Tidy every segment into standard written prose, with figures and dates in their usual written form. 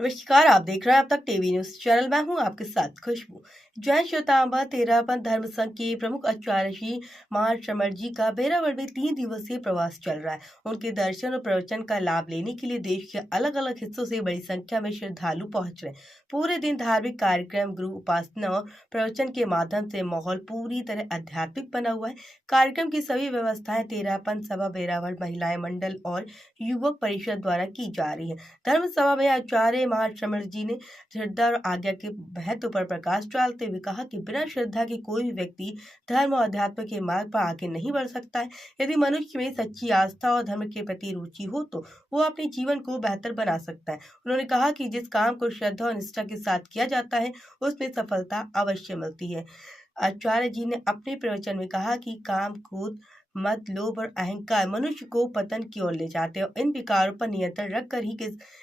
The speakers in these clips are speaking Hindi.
नमस्कार, आप देख रहे हैं अब तक टीवी न्यूज चैनल। मैं हूं आपके साथ खुशबू। जैन श्वेतांबर तेरापंथ धर्म संघ के प्रमुख आचार्य श्री महाश्रमण जी का बेरावल में 3 दिवसीय प्रवास चल रहा है। उनके दर्शन और प्रवचन का लाभ लेने के लिए देश के अलग अलग हिस्सों से बड़ी संख्या में श्रद्धालु पहुंच रहे हैं। पूरे दिन धार्मिक कार्यक्रम, गुरु उपासना और प्रवचन के माध्यम से माहौल पूरी तरह आध्यात्मिक बना हुआ है। कार्यक्रम की सभी व्यवस्थाएं तेरापंथ सभा बेरावल महिलाएं मंडल और युवक परिषद द्वारा की जा रही है। धर्म सभा में आचार्य महाश्रमण जी ने श्रद्धा और आज्ञा के महत्व पर प्रकाश डालते हुए कहा कि बिना श्रद्धा के कोई भी व्यक्ति धर्म और अध्यात्म के मार्ग पर आगे नहीं बढ़ सकता है। यदि मनुष्य में सच्ची आस्था और धर्म के प्रति रुचि हो तो वो अपने जीवन को बेहतर बना सकता है। उन्होंने कहा कि जिस काम को श्रद्धा और निष्ठा के साथ किया जाता है उसमें सफलता अवश्य मिलती है। आचार्य जी ने अपने प्रवचन में कहा कि काम, क्रोध, मत, लोभ और अहंकार मनुष्य को पतन की ओर ले जाते हैं और इन विकारों पर नियंत्रण रखकर ही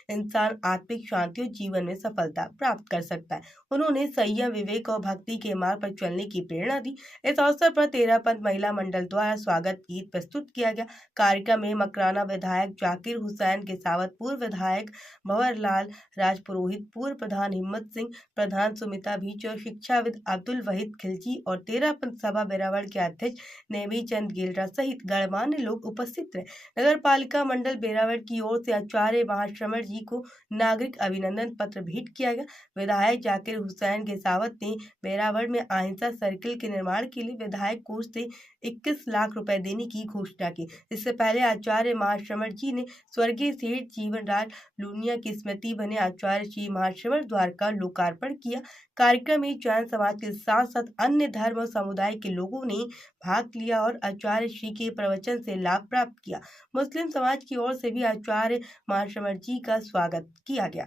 इंसान आत्मिक शांति और जीवन में सफलता प्राप्त कर सकता है। उन्होंने संयम, विवेक और भक्ति के मार्ग पर चलने की प्रेरणा दी। इस अवसर पर तेरापंथ महिला मंडल द्वारा स्वागत गीत प्रस्तुत किया गया। कार्यक्रम में मकराना विधायक जाकिर हुसैन गेसावत, पूर्व विधायक भंवर लाल राजपुरोहित, पूर्व प्रधान हिम्मत सिंह, प्रधान सुमिता भीच और शिक्षाविद अब्दुल वहीद खिलजी और तेरापंथ सभा बेरावल के अध्यक्ष नेमी चंद गिलरा सहित गणमान्य लोग उपस्थित रहे। नगर पालिका मंडल बेरावल की ओर से आचार्य महाश्रमण जी को नागरिक अभिनंदन पत्र भेंट किया गया। विधायक जाकिर हुसैन गेसावत ने बेरावल में अहिंसा सर्किल के निर्माण के लिए विधायक कोष से 21 लाख रुपए देने की घोषणा की। इससे पहले आचार्य महाश्रमण जी ने स्वर्गीय सेठ जीवन राज लूनिया की स्मृति बने आचार्य श्री महाश्रमण द्वार का लोकार्पण किया। कार्यक्रम में जैन समाज के साथ साथ अन्य धर्म और समुदाय के लोगों ने भाग लिया और आचार्य श्री के प्रवचन से लाभ प्राप्त किया। मुस्लिम समाज की ओर से भी आचार्य महाश्रमण जी का स्वागत किया गया।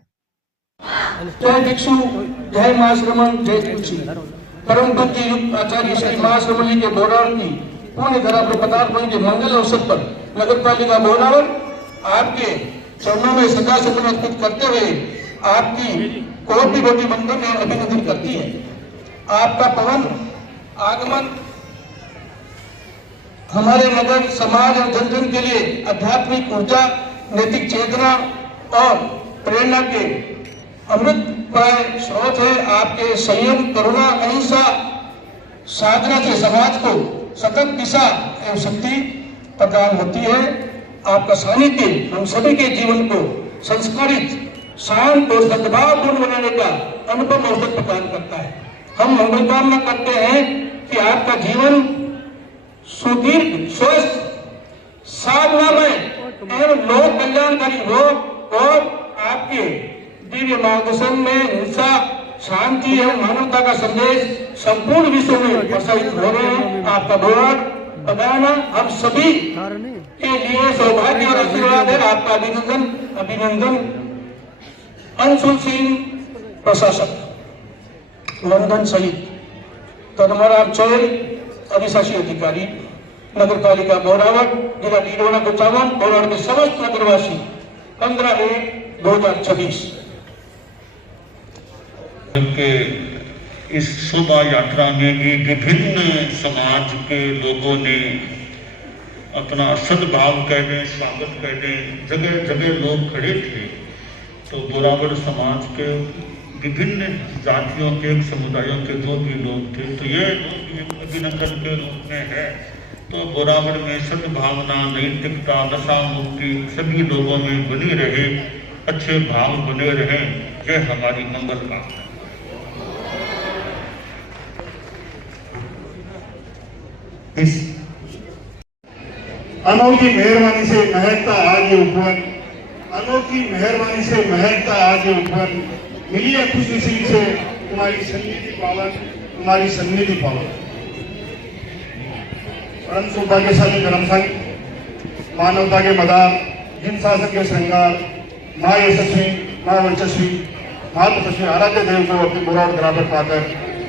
जय भिक्षु, जय महाश्रमण, जय तुलसी। परम पूज्य युक्त आचार्य श्री महाश्रमण जी के बोरावल की पुण्य धरा पर पदार्पण के मंगल अवसर पर नगर पालिका बोरावल आपके चरणों में सदा सुमन अर्पित करते हुए आपकी कोटि कोटि वंदन और अभिनंदन करती है। आपका पवन आगमन हमारे नगर, समाज और जन जन के लिए आध्यात्मिक ऊर्जा, नैतिक चेतना और प्रेरणा के अमृत प्राय स्रोत है। आपके संयम, करुणा, अहिंसा साधना से समाज को सतत दिशा एवं शक्ति प्रदान होती है। आपका सानिध्य हम सभी के जीवन को संस्कारित, शांत और सद्भावपूर्ण बनाने का अनुपम अवसर प्रदान करता है। हम मंगल कामना करते हैं कि आपका जीवन सुदीर्घ, स्वस्थ, साधनामय एवं लोक कल्याणकारी हो और आपके दिव्य मार्गदर्शन में हिंसा, शांति एवं मानवता का संदेश संपूर्ण विश्व में प्रसारित हो रहे हैं। आपका बोरावल पधारना हम सभी के लिए सौभाग्य और आशीर्वाद है। आपका अभिनंदन। अंशुल सिंह प्रशासक लंदन सहित धर्मराम चौर अधिशासी अधिकारी नगर पालिका बोरावल, जिला डीडवाना कुचावन, बोरावल के समस्त नगरवासी 15/1/2026 के इस शोभा यात्रा में भी विभिन्न समाज के लोगों ने अपना सद्भाव कहने, स्वागत कहने जगह जगह लोग खड़े थे। तो बोरावल समाज के विभिन्न जातियों के, समुदायों के जो भी लोग थे, तो ये लोग अभिनंदन के रूप में है। तो बोरावल में सद्भावना, नैतिकता, नशा मुक्ति सभी लोगों में बनी रहे, अच्छे भाव बने रहे, यह हमारी मंगल कामना। इस अनोखी मेहरबानी से महकता आगे ऊपर, अनोखी मेहरबानी से महकता आगे ऊपर, मिली है खुश नसीब से तुम्हारी सन्निधि पावन, तुम्हारी सन्निधि पावन। परम सौभाग्यशाली धर्म संघ, मानवता के मदार, जिन शासन के श्रृंगार, माँ यशस्वी, माँ वर्चस्वी, माँ तपस्वी आराध्य देव को अपने बोरावल ग्राम पर पाकर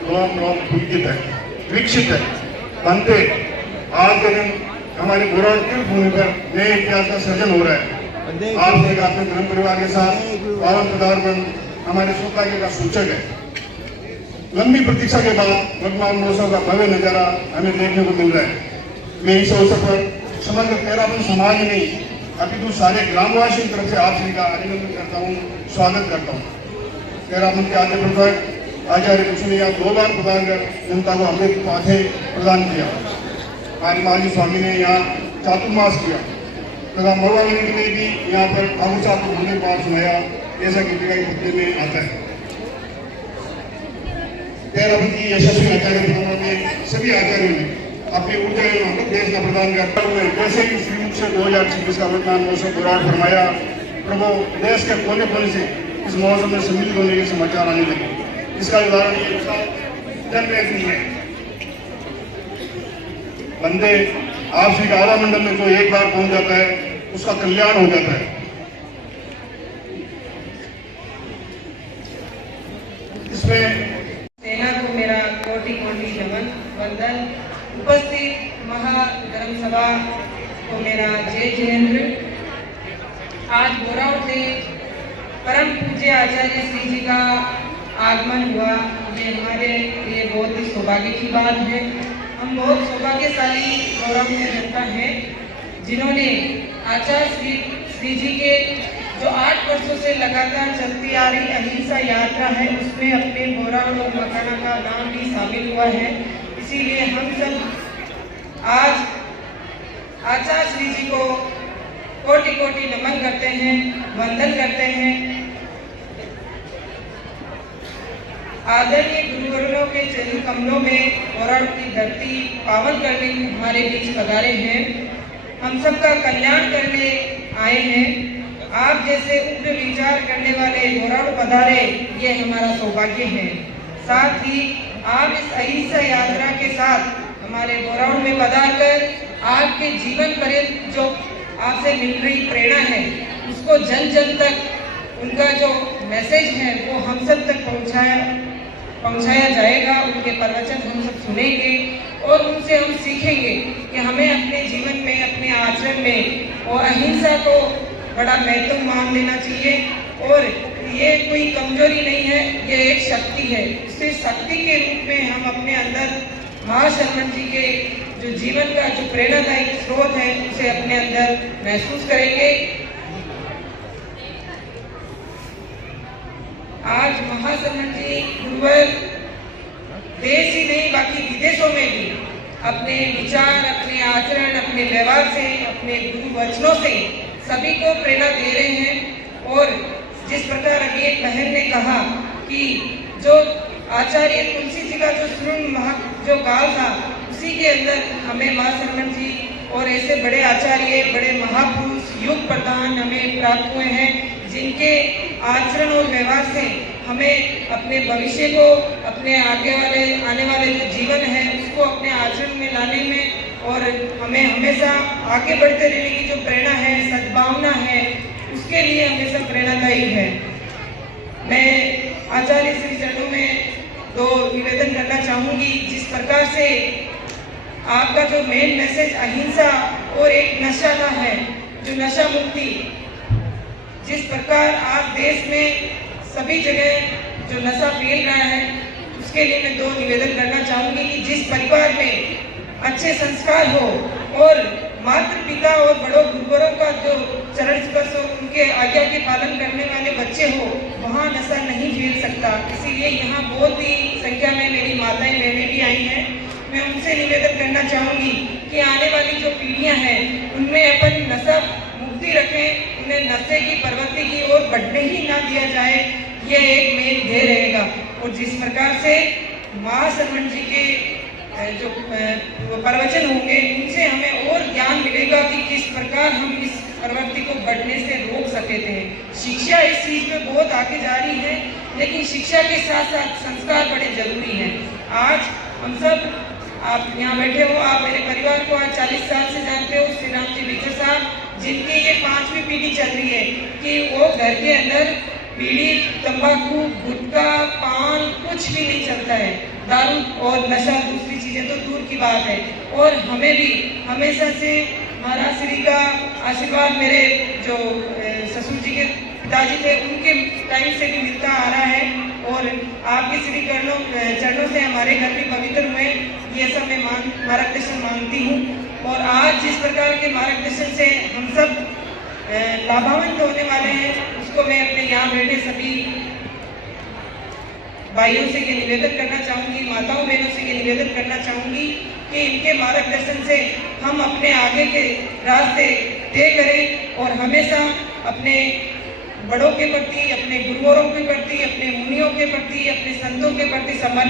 रोम रोम पुलकित है, विकसित है, बनते। आज के दिन हमारे बोरावल की भूमि पर नए इतिहास का सृजन हो रहा है। आप एक अपने धर्म परिवार के साथ पावन पदार्पण हमारे सौभाग्य का सूचक है। लंबी प्रतीक्षा के बाद वर्तमान महोत्सव का भव्य नजारा हमें देखने को मिल रहा है। मैं इस अवसर पर समग्र तेरापंथ समाज में अपितु सारे ग्रामवासियों की तरफ से आप सभी का अभिनंदन करता हूँ, स्वागत करता हूँ। तेरा मन के आगे प्रवर्तक आचार्य कृष्ण ने यहाँ 2 बार प्रदान कर जनता को अमृत पाथे प्रदान किया। आज माली स्वामी ने यहाँ चातुर्मास किया तथा महुआ ने भी यहाँ पर बाबू साहब को भूमि पाठ सुनाया, ऐसा कि पत्र में आता है। तेरापन की यशस्वी आचार्य परंपरा में सभी आचार्यों ने अपनी ऊर्जा एवं अमृत देश का प्रदान करते हुए जैसे ही श्रीमुख से 2026 का वर्तमान महोत्सव बुराड़ फरमाया, प्रभु देश के कोने कोने से इस महोत्सव में सम्मिलित होने के समाचार आने लगे। इसका उदाहरण ये जनरेट है। बंदे आप श्री का आवा मंडल में जो एक बार पहुंच जाता है उसका कल्याण हो जाता है। इसमें सेना को मेरा कोटि कोटि नमन वंदन। उपस्थित महाधर्म सभा को मेरा जय जिनेन्द्र। आज बोरावट से परम पूज्य आचार्य श्री जी का आगमन हुआ, ये हमारे लिए बहुत ही सौभाग्य की बात है। हम बहुत सौभाग्यशाली गौरव में जनता है जिन्होंने आचार्य श्री जी के जो 8 वर्षों से लगातार चलती आ रही अहिंसा यात्रा है उसमें अपने बोरावट और मकाना का नाम भी शामिल हुआ है। इसीलिए हम सब आज आचार्य श्री जी को कोटि कोटि नमन करते हैं, वंदन करते हैं। आदरणीय गुरुवरों के चरण कमलों में बोरावट की धरती पावन करने हमारे बीच पधारे हैं, हम सबका कल्याण करने आए हैं। आप जैसे उग्र विचार करने वाले बोरावट पधारे, ये हमारा सौभाग्य है। साथ ही आप इस अहिंसा यात्रा के साथ हमारे बोरावट में पधार कर आपके जीवन पर्यंत जो आपसे मिल रही प्रेरणा है उसको जन जन तक उनका जो मैसेज है वो हम सब तक पहुंचाया जाएगा। उनके प्रवचन हम सब सुनेंगे और उनसे हम सीखेंगे कि हमें अपने जीवन में, अपने आचरण में और अहिंसा को बड़ा महत्व मान देना चाहिए। और ये कोई कमजोरी नहीं है, ये एक शक्ति है। इसी शक्ति के रूप में हम अपने अंदर महाशर्मन जी के जो जीवन का जो प्रेरणादायी स्रोत है उसे अपने अंदर महसूस करेंगे। आज महाशर्मन जी गुरुवर देश ही नहीं बाकी विदेशों में भी अपने विचार, अपने आचरण, अपने व्यवहार से, अपने गुरु वचनों से सभी को प्रेरणा दे रहे हैं। और जिस प्रकार अभी एक बहन ने कहा कि जो आचार्य तुलसी जी का जो काल था उसी के अंदर हमें महाशर्मन जी और ऐसे बड़े आचार्य, बड़े महापुरुष, युग प्रधान हमें प्राप्त हुए हैं जिनके आचरण और व्यवहार से हमें अपने भविष्य को, अपने आने वाले जो जीवन है उसको अपने आचरण में लाने में और हमें हमेशा आगे बढ़ते रहने की जो प्रेरणा है, सद्भावना है, उसके लिए हमेशा प्रेरणादायी है। मैं आचार्य श्री चरणों में 2 निवेदन करना चाहूंगी। जिस प्रकार से आपका जो मेन मैसेज अहिंसा और एक नशा का है, जो नशा मुक्ति, जिस प्रकार आज देश में सभी जगह जो नशा फैल रहा है उसके लिए मैं 2 निवेदन करना चाहूंगी कि जिस परिवार में अच्छे संस्कार हो और माता पिता और बड़ों गुरुवरों का जो चरण स्पर्श हो, उनके आज्ञा के पालन करने वाले बच्चे हो, वहाँ नशा नहीं फैल सकता। इसीलिए यहाँ बहुत ही संख्या में मेरी माताएं बहनें भी आई हैं। मैं उनसे निवेदन करना चाहूंगी कि आने वाली जो पीढ़ियां हैं उनमें अपन नशा मुक्ति रखें, उन्हें नशे की प्रवृत्ति की ओर बढ़ने ही ना दिया जाए, यह एक मेन ध्येय रहेगा। और जिस प्रकार से महाशर्मन जी के जो प्रवचन होंगे उनसे हमें और ज्ञान मिलेगा कि किस प्रकार हम इस प्रवृत्ति को बढ़ने से रोक सकते थे। शिक्षा इस चीज में बहुत आगे जा रही है, लेकिन शिक्षा के साथ साथ संस्कार बड़े जरूरी हैं। आज हम सब, आप यहाँ बैठे हो, आप मेरे परिवार को आज 40 साल से जानते हो, श्री राम जी विजय साहब, जिनकी ये 5वीं पीढ़ी चल रही है कि वो घर के अंदर बीड़ी, तंबाकू, गुटखा, पान कुछ भी नहीं चलता है। दारू और नशा दूसरी चीजें तो दूर की बात है। और हमें भी हमेशा से महाराज श्री का आशीर्वाद मेरे जो ससुर जी के पिताजी थे उनके टाइम से भी मिलता आ रहा है और आपके श्री चरणों से हमारे घर भी पवित्र हुए, ये सब मैं मार्गदर्शन मांगती हूँ। और आज जिस प्रकार के मार्गदर्शन से हम सब लाभान्वित होने वाले हैं, उसको मैं अपने यहाँ बैठे सभी भाइयों से ये निवेदन करना चाहूँगी, माताओं बहनों से ये निवेदन करना चाहूँगी कि इनके मार्गदर्शन से हम अपने आगे के रास्ते तय करें और हमेशा अपने बड़ों के प्रति, अपने गुरुवरों के प्रति, अपने मुनियों के प्रति, अपने संतों के प्रति सम्मान